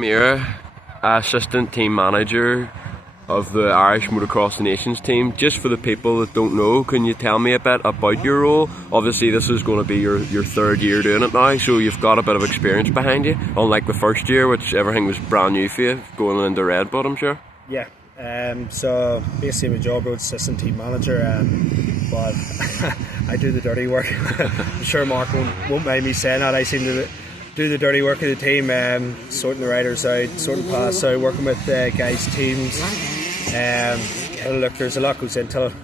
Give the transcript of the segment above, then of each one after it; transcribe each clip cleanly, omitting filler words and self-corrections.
Meara, assistant team manager of the Irish Motocross Nations team. Just for the people that don't know, can you tell me a bit about your role? Obviously this is going to be your third year doing it now, so you've got a bit of experience behind you, unlike the first year which everything was brand new for you, going into Red Bull, I'm sure. Yeah, so basically my job was assistant team manager, but I do the dirty work. I'm sure Mark won't mind me saying that. I seem to do the dirty work of the team, sorting the riders out, sorting pass out, working with guys' teams. Look, there's a lot goes into it.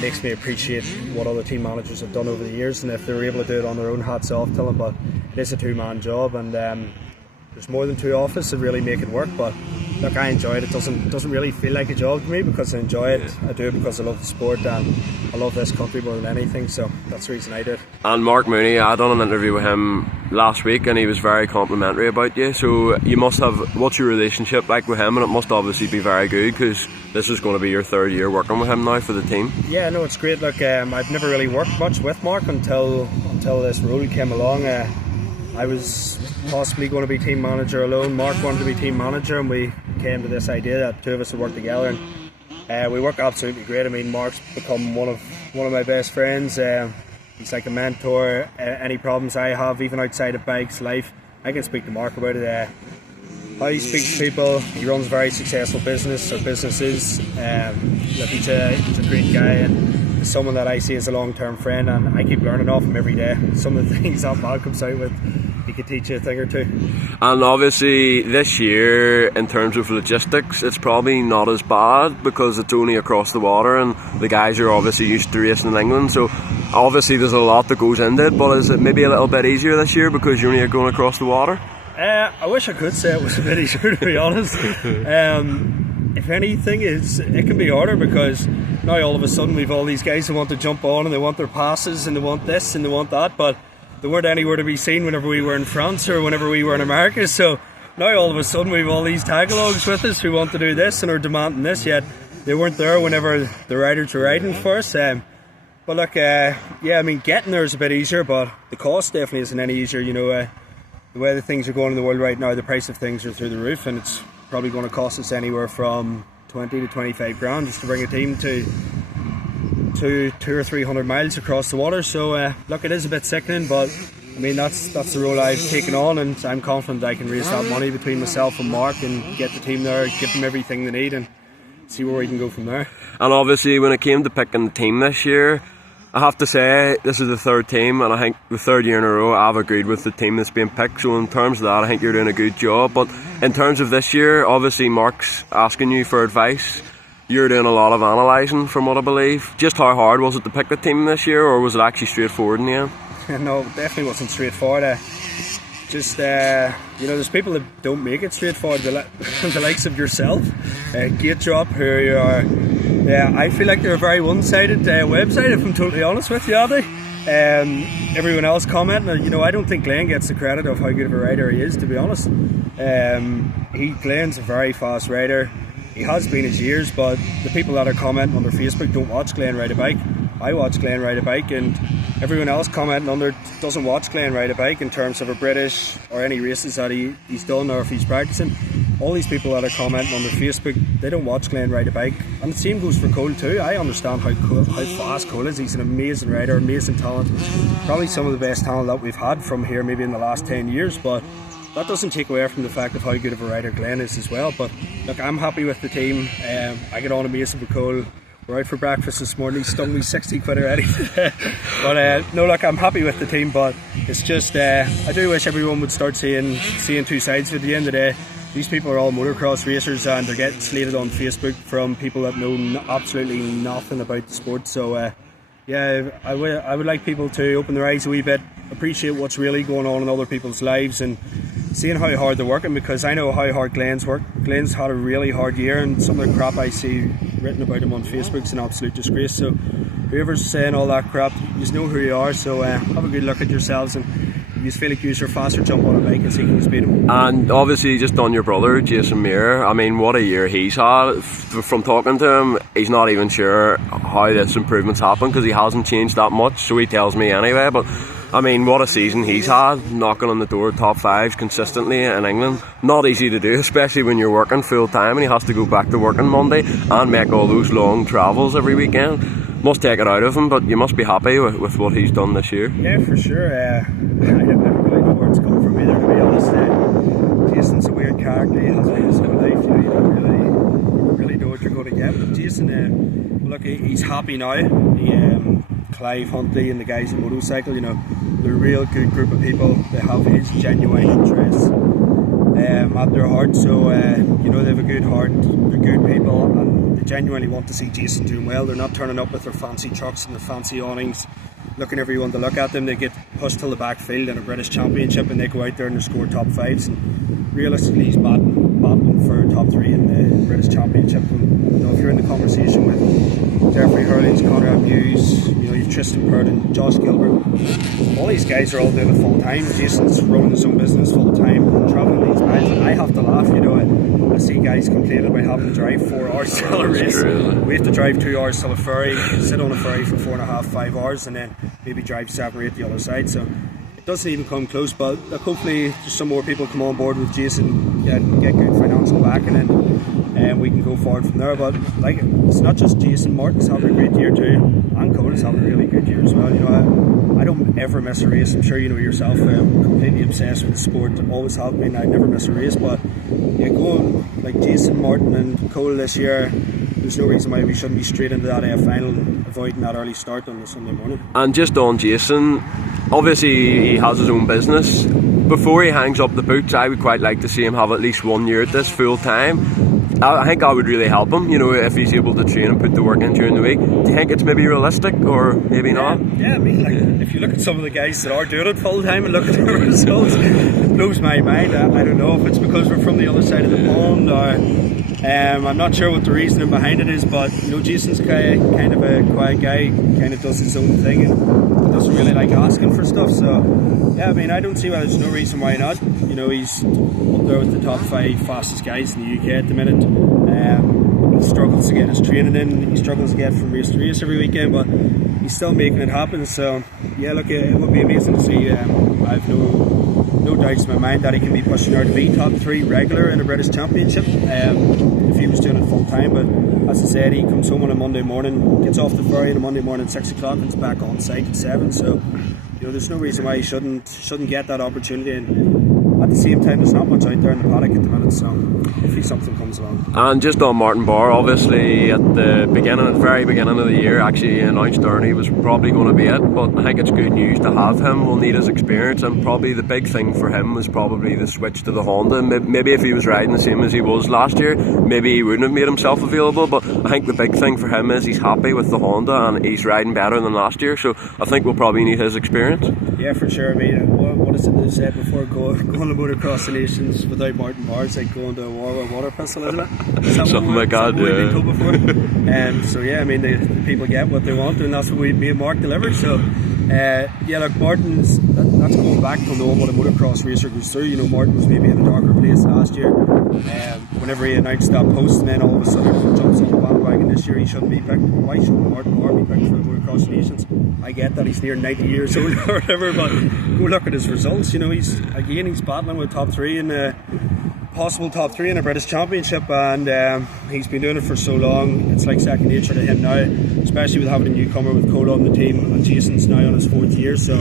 Makes me appreciate what other team managers have done over the years, and if they were able to do it on their own, hats off to them. But it is a two-man job, and there's more than two of us that really make it work. But look, I enjoy it. It doesn't really feel like a job to me because I enjoy it. I do it because I love the sport and I love this country more than anything, so that's the reason I do it. And Mark Mooney, I done an interview with him last week and he was very complimentary about you, so you must have, what's your relationship like with him? And it must obviously be very good because this is going to be your third year working with him now for the team. Yeah, no, it's great. Look, I've never really worked much with Mark until this role came along. I was possibly going to be team manager alone. Mark wanted to be team manager, and we came to this idea that two of us would work together, and we work absolutely great. I mean, Mark's become one of my best friends. He's like a mentor. Any problems I have, even outside of bikes life, I can speak to Mark about it. How he speaks to people. He runs a very successful businesses. Look, he's a great guy, and someone that I see as a long-term friend, and I keep learning off him every day. Some of the things that Mark comes out with, he could teach you a thing or two. And obviously this year, in terms of logistics, it's probably not as bad because it's only across the water and the guys are obviously used to racing in England, so obviously there's a lot that goes into it. But is it maybe a little bit easier this year because you're only going across the water? I wish I could say it was a bit easier, to be honest. If anything, it can be harder because now all of a sudden we've all these guys who want to jump on and they want their passes and they want this and they want that, but they weren't anywhere to be seen whenever we were in France or whenever we were in America. So now all of a sudden we've all these tag-alongs with us who want to do this and are demanding this, yet they weren't there whenever the riders were riding for us. But look, yeah, I mean, getting there is a bit easier, but the cost definitely isn't any easier. You know, the way the things are going in the world right now, the price of things are through the roof, and it's probably going to cost us anywhere from 20 to 25 grand just to bring a team to 200 or 300 miles across the water. So look, it is a bit sickening, but I mean that's the role I've taken on, and I'm confident I can raise that money between myself and Mark and get the team there, give them everything they need, and see where we can go from there. And obviously when it came to picking the team this year, I have to say this is the third team, and I think the third year in a row I've agreed with the team that's being picked, so in terms of that I think you're doing a good job. But in terms of this year, obviously Mark's asking you for advice. You're doing a lot of analysing from what I believe. Just how hard was it to pick the team this year, or was it actually straightforward in the end? No, definitely wasn't straightforward. You know, there's people that don't make it straightforward, the likes of yourself, GateDrop, who are, I feel like they're a very one-sided website, if I'm totally honest with you, are they? Everyone else commenting, you know, I don't think Glenn gets the credit of how good of a rider he is, to be honest. Glenn's a very fast rider. He has been his years, but the people that are commenting on their Facebook don't watch Glenn ride a bike. I watch Glenn ride a bike, and everyone else commenting on there doesn't watch Glenn ride a bike in terms of a British or any races that he's done or if he's practicing. All these people that are commenting on their Facebook, they don't watch Glenn ride a bike. And the same goes for Cole too. I understand how fast Cole is. He's an amazing rider, amazing talent. Probably some of the best talent that we've had from here maybe in the last 10 years, but that doesn't take away from the fact of how good of a rider Glenn is as well. But look, I'm happy with the team. I get on amazing with Cole. We're out for breakfast this morning. He stung me 60 quid already. But no, look, I'm happy with the team, but it's just I do wish everyone would start seeing two sides. At the end of the day, these people are all motocross racers and they're getting slated on Facebook from people that know absolutely nothing about the sport. So yeah, I would like people to open their eyes a wee bit, appreciate what's really going on in other people's lives and seeing how hard they're working, because I know how hard Glenn's worked. Glenn's had a really hard year, and some of the crap I see written about him on Facebook is an absolute disgrace. So whoever's saying all that crap, you know who you are, so have a good look at yourselves, and if you feel like you're faster, jump on a bike and see who can beat him. And obviously just on your brother Cailum Meara, I mean, what a year he's had. From talking to him, he's not even sure how this improvement's happened because he hasn't changed that much, so he tells me anyway. But I mean, what a season he's had, knocking on the door of top fives consistently in England. Not easy to do, especially when you're working full time and he has to go back to working Monday and make all those long travels every weekend. Must take it out of him, but you must be happy with what he's done this year. Yeah, for sure. I don't really know where it's come from either, to be honest. Jason's a weird character. He has been his whole life. You don't really know what you're going to get. But Jason, look, he's happy now. Clive Huntley and the guys in motorcycle, they're a real good group of people. They have his genuine interests at their heart, so they have a good heart. They're good people, and they genuinely want to see Jason doing well. They're not turning up with their fancy trucks and their fancy awnings, looking everyone to look at them. They get pushed to the back field in a British Championship, and they go out there and they score top fives. And realistically, he's battling for top three in the British Championship. And, if you're in the conversation with Jeffrey Hurlings, Conrad Hughes, you've Tristan Purden, Josh Gilbert, all these guys are all doing it full time. Jason's running his own business full time, travelling these miles. And I have to laugh, I see guys complaining about having to drive 4 hours till a race. We have to drive 2 hours till a ferry, sit on a ferry for 4.5, 5 hours, and then maybe drive 7 or 8 the other side. So it doesn't even come close, but hopefully just some more people come on board with Jason and get good financial backing, and we can go forward from there. But it's not just Jason. Martin's having a great year too, and Colin's having a really good year as well. I don't ever miss a race. I'm sure you know yourself. I'm completely obsessed with the sport. Always have been. I never miss a race. But going like Jason, Martin and Cole this year, there's no reason why we shouldn't be straight into that final, avoiding that early start on the Sunday morning. And just on Jason, obviously he has his own business. Before he hangs up the boots, I would quite like to see him have at least 1 year at this full time. I think that would really help him, if he's able to train and put the work in during the week. Do you think it's maybe realistic or maybe not? Yeah, I mean, if you look at some of the guys that are doing it full time and look at their results, it blows my mind. I don't know if it's because we're from the other side of the pond, or I'm not sure what the reasoning behind it is, but Jason's kind of a quiet guy, kind of does his own thing and doesn't really like asking for stuff. So yeah, I mean, I don't see why there's no reason why not. He's up there with the top 5 fastest guys in the UK at the minute. He struggles to get his training in, he struggles to get from race to race every weekend, but he's still making it happen. So yeah, look, it would be amazing to see. I've no doubts in my mind that he can be pushing out to be top 3 regular in a British Championship if he was doing it full time. But as I said, he comes home on a Monday morning, gets off the ferry on a Monday morning at 6 o'clock and is back on site at 7. So there's no reason why he shouldn't get that opportunity. And at the same time, there's not much out there in the paddock at the minute, so hopefully something comes along. And just on Martin Barr, obviously at the very beginning of the year, actually announced Ernie was probably going to be it, but I think it's good news to have him. We'll need his experience, and probably the big thing for him was probably the switch to the Honda. Maybe if he was riding the same as he was last year, maybe he wouldn't have made himself available, but I think the big thing for him is he's happy with the Honda and he's riding better than last year, so I think we'll probably need his experience. Yeah, for sure. I mean, what is it they said before, going to motocross the nations without Martin Barr? It's like going to a war with a water pistol, isn't it? Something like that, yeah. We've been told before. So yeah, I mean, the people get what they want, and that's what me and Mark delivered. So yeah, look, Martin's that's going back to knowing what a motocross racer goes through. Martin was maybe in a darker place last year. Whenever he announced that post, and then all of a sudden he jumps on the bandwagon this year, he shouldn't be picked. Why shouldn't Martin Barr be picked for the motocross nations? I get that he's near 90 years old or whatever, but go look at his results. He's battling with top 3 in possible top 3 in a British Championship, and he's been doing it for so long. It's like second nature to him now, especially with having a newcomer with Cole on the team, and Jason's now on his 4th year. So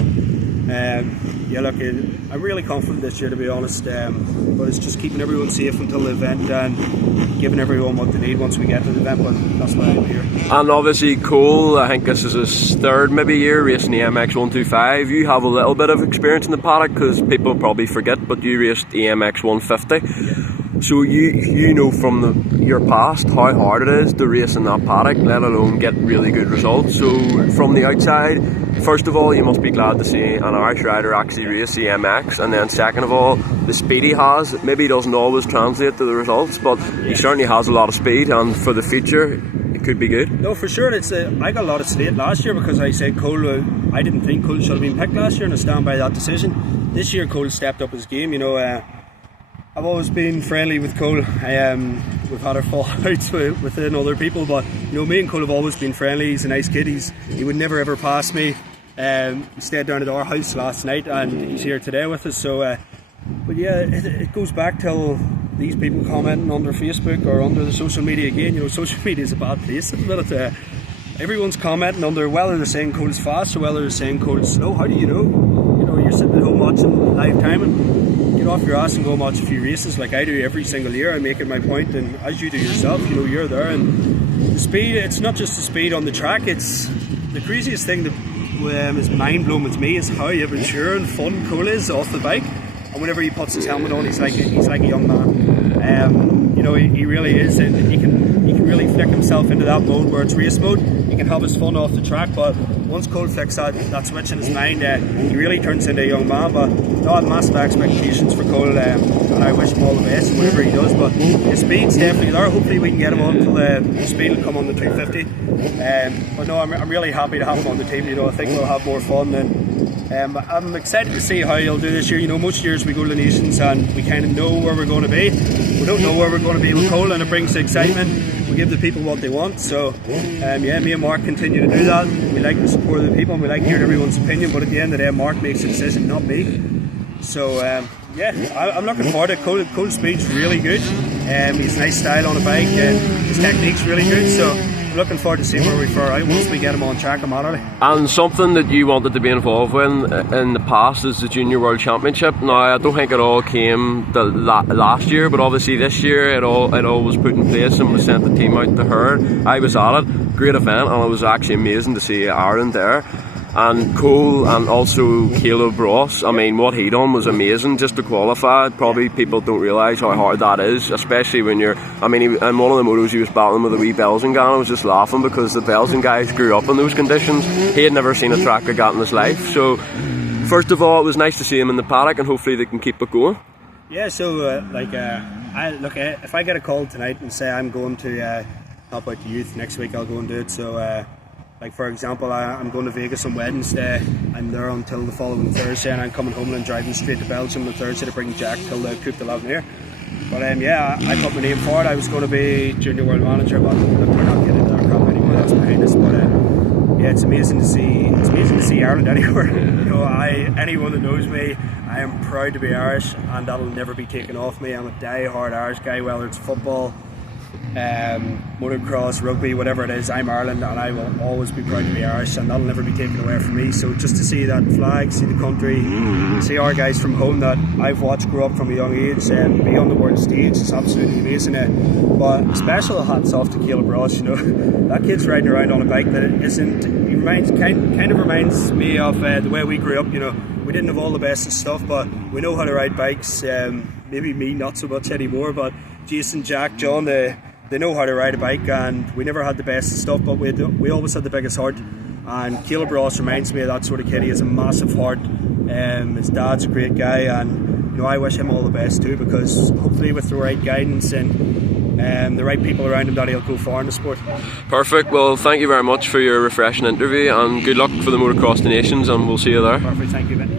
yeah, look, I'm really confident this year, to be honest, but it's just keeping everyone safe until the event and giving everyone what they need once we get to the event. But that's why I'm here. And obviously Cole, I think this is his 3rd maybe year racing the MX 125. You have a little bit of experience in the paddock, because people probably forget, but you raced the MX 150. Yeah. So you know from your past how hard it is to race in that paddock, let alone get really good results. So from the outside, first of all, you must be glad to see an Irish rider actually race the MX, and then second of all, the speed he has maybe doesn't always translate to the results, but he certainly has a lot of speed, and for the future it could be good. No, for sure. I got a lot of slate last year because I said Cole, I didn't think Cole should have been picked last year, and I stand by that decision. This year Cole stepped up his game. I've always been friendly with Cole. We've had our fallouts within other people, but me and Cole have always been friendly. He's a nice kid. He would never ever pass me. He stayed down at our house last night and he's here today with us. So, but yeah, it goes back till these people commenting under Facebook or under the social media again. You know, social media is a bad place at the minute. Everyone's commenting under whether they're saying Cole's fast or whether they're saying Cole's slow. How do you know? You know, you're sitting at home watching live time and get off your ass and go and watch a few races like I do every single year. I make it my point, and as you do yourself, you know, you're there. And the speed, it's not just the speed on the track, it's the craziest thing that is mind blowing with me is how immature and fun Cole is off the bike. And whenever he puts his helmet on, he's like a young man. You know, he really is, and he can really flick himself into that mode where it's race mode. He can have his fun off the track, but once Cole flicks that switch in his mind, he really turns into a young man. But I have massive expectations for Cole, and I wish him all the best, whatever he does. But the speed's definitely there. Hopefully we can get him on until the speed will come on the 250. But no, I'm really happy to have him on the team. You know, I think we'll have more fun, and I'm excited to see how he'll do this year. You know, most years we go to the Nations and we kind of know where we're going to be. We don't know where we're going to be with Cole, and it brings the excitement. We give the people what they want. So yeah, me and Mark continue to do that. We like the support of the people and we like hearing everyone's opinion, but at the end of the day Mark makes the decision, not me. So yeah, I'm looking forward to it. Cole's speed's really good. He's a nice style on a bike and his technique's really good. So I'm looking forward to seeing where we fare out once we get him on track immediately. And something that you wanted to be involved with in the past is the Junior World Championship. Now I don't think it all came last year, but obviously this year it all was put in place and we sent the team out to Hearn. I was at it, great event, and it was actually amazing to see Ireland there. And Cole and also Cailum Meara, I mean, what he done was amazing just to qualify. Probably people don't realise how hard that is, especially when you're, I mean, in one of the motos he was battling with a wee Belgian guy, and I was just laughing because the Belgian guys grew up in those conditions. He had never seen a track like that in his life. So first of all, it was nice to see him in the paddock, and hopefully they can keep it going. Yeah, so if I get a call tonight and say I'm going to help out the youth, next week I'll go and do it. So like for example, I'm going to Vegas on Wednesday. I'm there until the following Thursday, and I'm coming home and driving straight to Belgium on Thursday to bring Jack till the Coupe de l'Avenir. But yeah, I put my name forward. I was going to be Junior World Manager, but we're not getting into that crap anymore. That's behind us. But yeah, it's amazing to see. It's amazing to see Ireland anywhere. You know, anyone that knows me, I am proud to be Irish, and that'll never be taken off me. I'm a die-hard Irish guy, whether it's football, motocross, rugby, whatever it is. I'm Ireland, and I will always be proud to be Irish, and that'll never be taken away from me. So just to see that flag, see the country, see our guys from home that I've watched grow up from a young age and be on the world stage, it's absolutely amazing. But special hats off to Cailum Meara. You know, that kid's riding around on a bike that isn't. He kind of reminds me of the way we grew up. You know, we didn't have all the best of stuff, but we know how to ride bikes. Maybe me not so much anymore, but Jason, Jack, John, they know how to ride a bike, and we never had the best of stuff, but we always had the biggest heart. And Cailum Meara reminds me of that sort of kid. He has a massive heart. His dad's a great guy, and you know, I wish him all the best too, because hopefully with the right guidance and the right people around him, that he'll go far in the sport. Perfect. Well, thank you very much for your refreshing interview, and good luck for the Motocross the Nations, and we'll see you there. Perfect. Thank you, mate.